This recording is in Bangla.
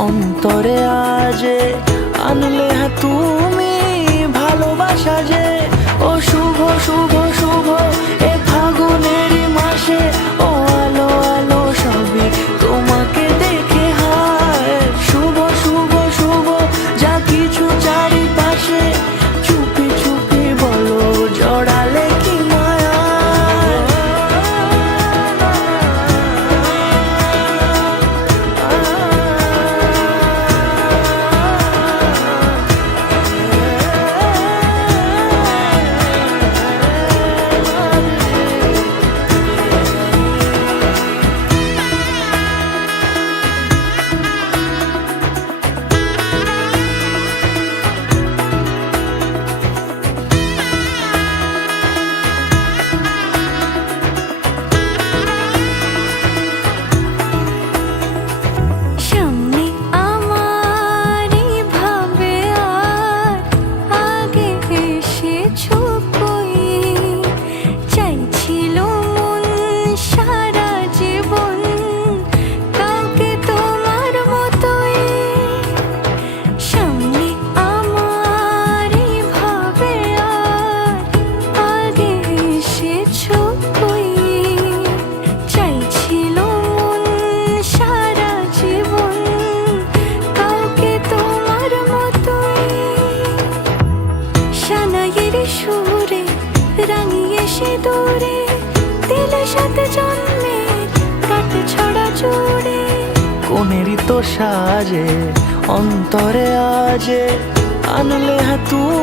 অন্তরে আজে আনলে হ্যাঁ তুমি চাইছিল রাঙিয়ে দূরে দিলে সাথে জন্মে, কাটে ছড়া জোড়ে কোনেরই তো সাজে, অন্তরে আজে, আনলে হ্যাঁ তুমি